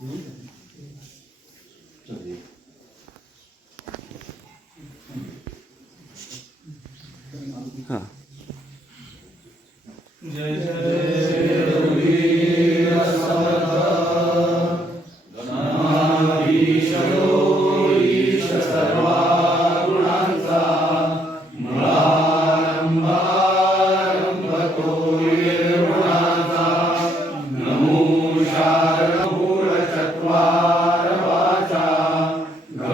嗯。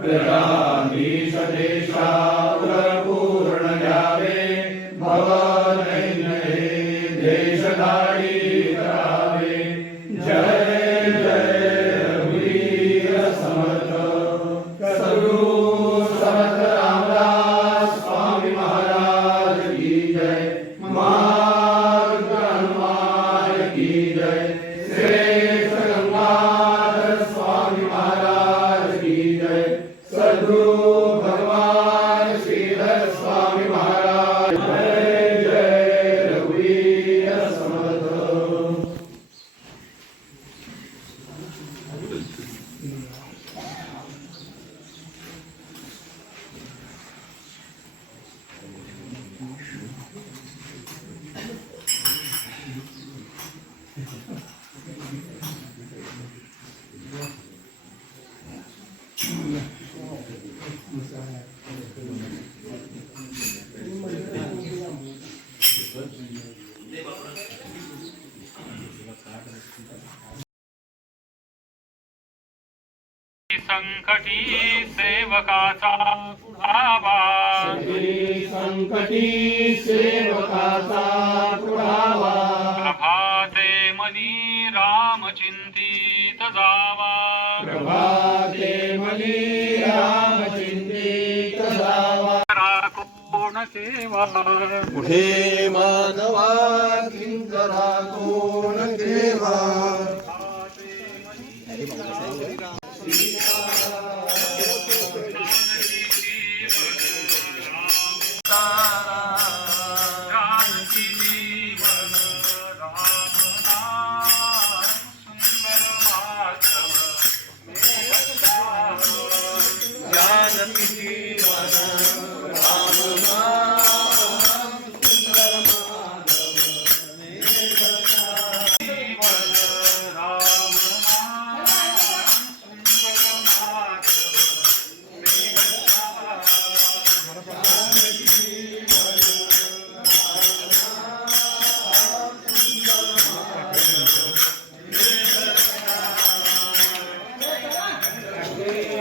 प्रजामीशदेशा हा संकटी सेवकाचा पुढावा संकटी सेवकाचा पुढावा प्रभाते मनी राम चिंतित जावा. प्रभाते मनी राम चिंतित जावा. कोण सेवा. पुढे मानवा किंकरा कोण देवा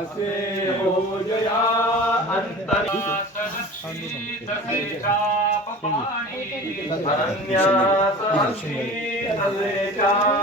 असे हो जया अंतरी सरक्षित से चाप